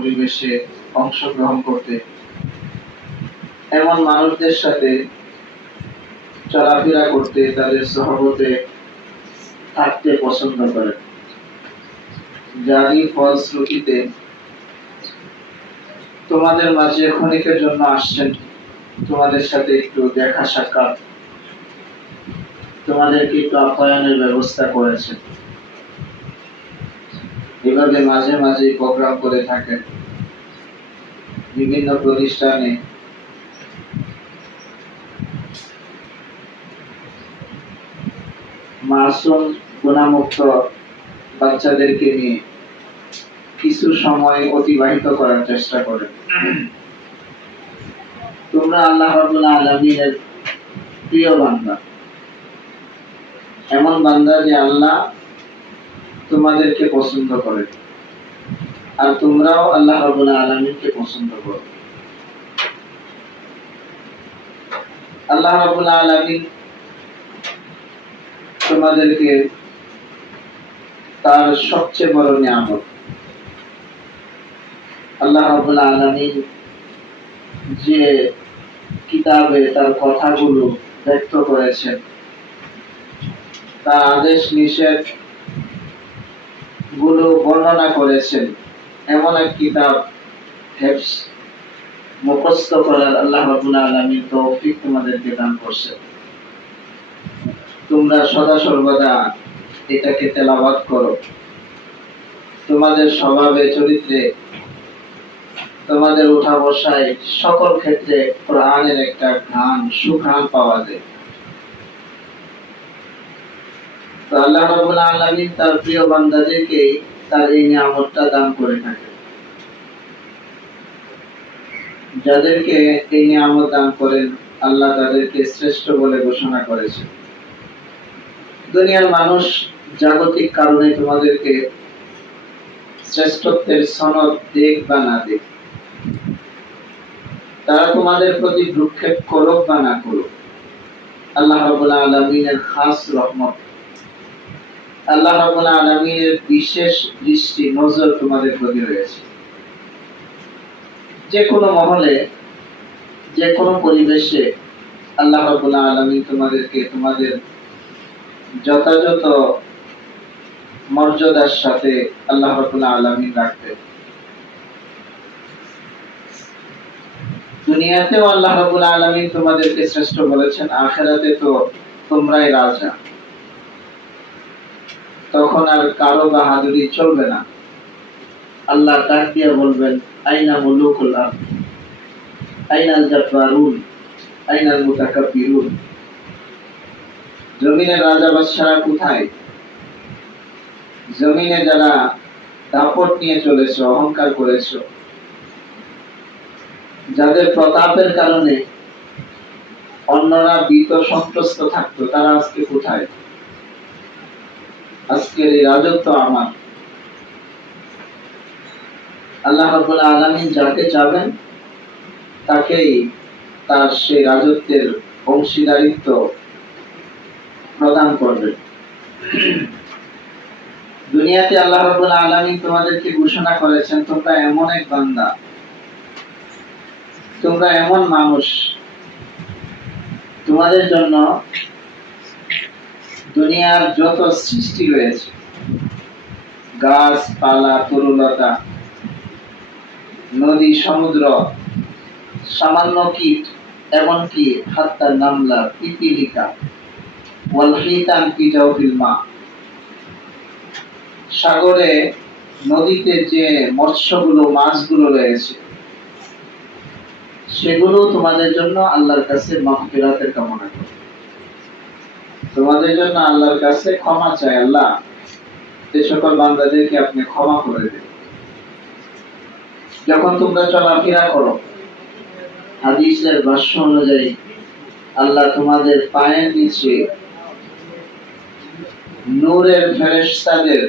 পরিবেশে অংশগ্রহণ করতে, এমন মানুষদের সাথে চলাফেরা করতে, তাদের সহবতে থাকতে পছন্দ করেন, যারই ফলশ্রুতিতে তোমাদের মাঝে ক্ষণিকের জন্য আসছেন, তোমাদের সাথে একটু দেখা সাক্ষাৎ, তোমাদেরকে একটু আপ্যায়নের ব্যবস্থা করেছেন। এভাবে মাঝে মাঝে প্রোগ্রাম করে থাকেন বিভিন্ন প্রতিষ্ঠানে। মাসুম গুণামুক্ত বাচ্চাদেরকে নিয়ে কিছু সময় অতিবাহিত করার চেষ্টা করেন। তোমরা আল্লাহ রাব্বুল আলামিনের প্রিয় বান্দা, এমন বান্দা যে আল্লাহ তোমাদেরকে পছন্দ করে, আর তোমরাও আল্লাহ রাব্বুল আলামিনকে পছন্দ করো। আল্লাহ রাব্বুল আলামিন তোমাদেরকে তার সবচেয়ে বড় নিয়ামত, আল্লাহ রাব্বুল আলামিন যে কিতাবে তার কথাগুলো ব্যক্ত করেছেন, তার আদেশ নিষেধ গুলো বর্ণনা করেছেন, এমন এক কিতাব হেফজ মুখস্থ করার আল্লাহ রাব্বুল আলামিন তৌফিক তোমাদেরকে দান করছেন। তোমরা সদা সর্বদা এটাকে তেলাওয়াত করো। তোমাদের স্বভাবে, চরিত্রে, তোমাদের উঠা বসায় সকল ক্ষেত্রে কোরআনের একটা ঘ্রাণ, সুঘ্রাণ পাওয়া যায়। তো আল্লাহ রাব্বুল আলামিন তার প্রিয় বান্দাদেরকে তার এই নিয়ামতটা দান করে থাকেন। যাদেরকে এই নিয়ামত দান করেন, আল্লাহ তাদেরকে শ্রেষ্ঠ বলে ঘোষণা করেছেন। দুনিয়ার মানুষ জাগতিক কারণে তোমাদেরকে শ্রেষ্ঠত্বের সনদ দেখ বা না দেখ, তারা তোমাদের প্রতি ভ্রুক্ষেপ করুক বা না করুক, আল্লাহ রাব্বুল আলামিনের খাস রহমত, আল্লাহ রাব্বুল আলামিনের বিশেষ দৃষ্টি নজর তোমাদের প্রতি রয়েছে। যে কোনো মহলে, যে কোনো পরিবেশে আল্লাহ রাব্বুল আলামিন তোমাদেরকে তোমাদের যথাযথ মর্যাদার সাথে আল্লাহ রাব্বুল আলামিন রাখবেন। দুনিয়াতেও আল্লাহ রাব্বুল আলামিন তোমাদেরকে শ্রেষ্ঠ বলেছেন, আখিরাতে তো তোমরাই রাজা। তখন আর কারো বাহাদুরি চলবে না। আল্লাহ ডাক দিয়ে বলবেন, আইনা মুলুকুল আরদ, আইনাল জাব্বারুন, আইনাল মুতাকাব্বিরুন। জমিনের রাজা বাদশারা কোথায়? জমিনে যারা দাপট নিয়ে চলেছো, অহংকার করেছো, যাদের প্রতাপের কারণে অন্যরা ভীত সন্ত্রস্ত থাকতো, তারা আজকে কোথায়? আজকের এই রাজত্ব আমার। আল্লাহ রাব্বুল আলামিন যাকে চাবেন তাকেই তার সেই রাজত্বের অংশীদারিত্ব প্রদান করবেন। দুনিয়াতে আল্লাহ রাব্বুল আলামিন তোমাদেরকে ঘোষণা করেছেন, তোমরা এমন এক বান্দা, তোমরা এমন মানুষ, তোমাদের জন্য দুনিয়ার যত সৃষ্টি রয়েছে, গাছপালা, তরুলতা, নদী, সমুদ্র, সামান্য কীট, এমনকি হাত্তা নামলা, পিপীলিকা, ওয়াল হিতান ফি জাওফিল মা, সাগরে, নদীতে যে মৎস্যগুলো, মাছগুলো রয়েছে, সেগুলো তোমাদের জন্য আল্লাহর কাছে মাগফিরাতের কামনা করে, তোমাদের জন্য আল্লাহর কাছে ক্ষমা চাই। আল্লাহ এই সকল বান্দাদেরকে আপনি ক্ষমা করে দিন। যখন তোমরা চলাফেরা করো, হাদিসের ভাষ্য অনুযায়ী আল্লাহ তোমাদের পায়ের নিচে নূরের ফেরেশতাদের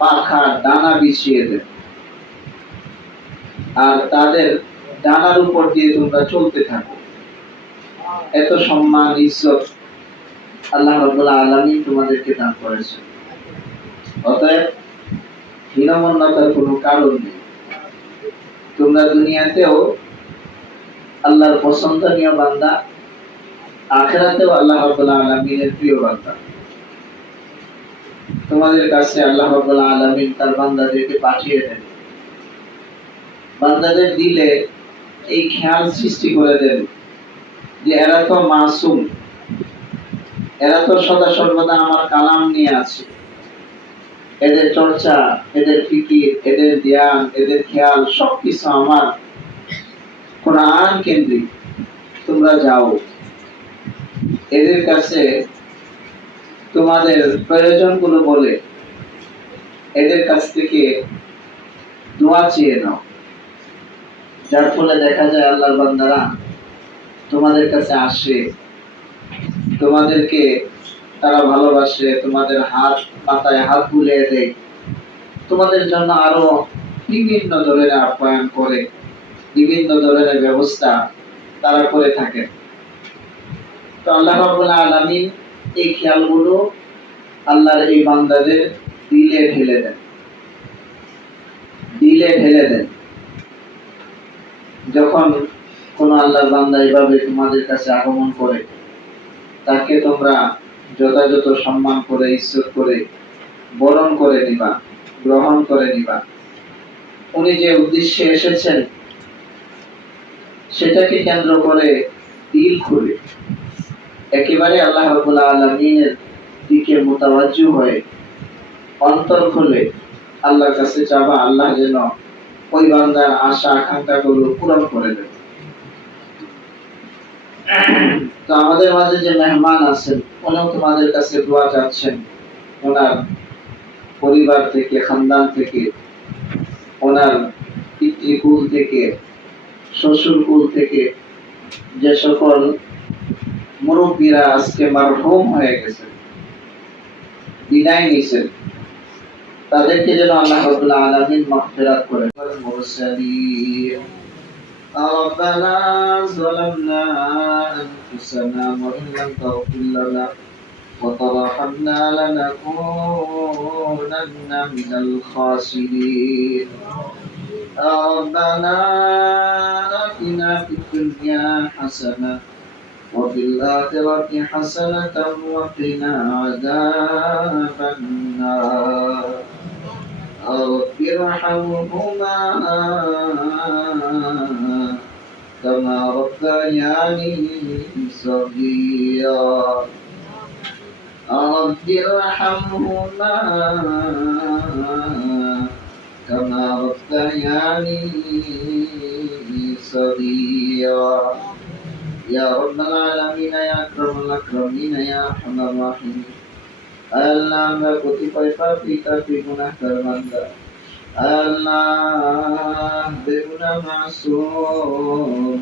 পাখা, ডানা বিছিয়ে দেন, আর তাদের ডানার উপর দিয়ে তোমরা চলতে থাকো। এত সম্মান, ইজ্জত আল্লাহ রাব্বুল আলামিন তোমাদেরকে দান করেছেন। অতএব হীনমন্যতার কোনো কারণ নেই। তোমরা দুনিয়াতেও আল্লাহর পছন্দনীয় বান্দা, আখিরাতেও আল্লাহ রাব্বুল আলামিনের প্রিয় বান্দা। তোমাদের কাছে আল্লাহ রাব্বুল আলামিন তার বান্দাদেরকে পাঠিয়ে দেন, বান্দাদের দিলে এই খেয়াল সৃষ্টি করে দেন যে এরা তো মাসুম, এরা তো সদা সর্বদা আমার কালাম নিয়ে আছে, এদের চর্চা, এদের ফিকির, এদের ধ্যান, এদের খেয়াল সবকিছু আমার কোরআন কেন্দ্রিক। তোমরা যাও এদের কাছে তোমাদের প্রয়োজনগুলো বলে এদের কাছ থেকে দোয়া চেয়ে নাও। যার ফলে দেখা যায় আল্লাহর বান্দারা তোমাদের কাছে আসে, তোমাদেরকে তারা ভালোবাসে, তোমাদের হাত পাতায় হাত বুলিয়ে দেয়, তোমাদের জন্য আরো বিভিন্ন ধরনের আপ্যায়ন করে, বিভিন্ন ধরনের ব্যবস্থা তারা করে থাকে। তো আল্লাহ রাব্বুল আলামিন এই খেয়ালগুলো আল্লাহর এই বান্দাদের দিলে ঢেলে দেন, দিলে ঢেলে দেন। যখন কোন আল্লাহর বান্দা এইভাবে তোমাদের কাছে আগমন করে, তাকে তোমরা যথাযথ সম্মান করে, ইজ্জত করে বরণ করে নিবা, গ্রহণ করে নিবা। উনি যে উদ্দেশ্যে এসেছেন সেটাকে কেন্দ্র করে দিল খুলে একেবারে আল্লাহ রাব্বুল আলামিনের দিকে মুতাওয়াজ্জু হয়ে অন্তর খুলে আল্লাহর কাছে চাবা, আল্লাহ যেন ওই বান্দার আশা আকাঙ্ক্ষাগুলো পূরণ করে দেন। তো আমাদের মাঝে যে মেহমান আছেন, উনিও তোমাদের কাছে দোয়া চাচ্ছেন, ওনার পরিবার থেকে, খানদান থেকে, ওনার পিতৃকুল থেকে, শ্বশুর কুল থেকে যে সকল মুরব্বীরা আজকে মারহুম হয়ে গেছেন, বিদায় নিয়েছেন, তাদেরকে যেন আল্লাহ রাব্বুল আলামিন মাগফিরাত করেন। মুরসালিন ربنا ظلمنا أنفسنا وإن لم تغفر لنا وترحمنا لنكونن من الخاسرين ربنا آتنا في الدنيا حسنة وفي الآخرة حسنة وقنا عذاب النار رب ارحمهما كما ربياني صغيرا رب ارحمهما كما ربياني صغيرا يا رب العالمين يا أكرم الأكرمين يا أرحم الراحمين আল্লাহ আমরা কতিপয় পাপী কাফি গুনাহগার বান্দা, আল্লাহ বেগুনাহ মাসুম।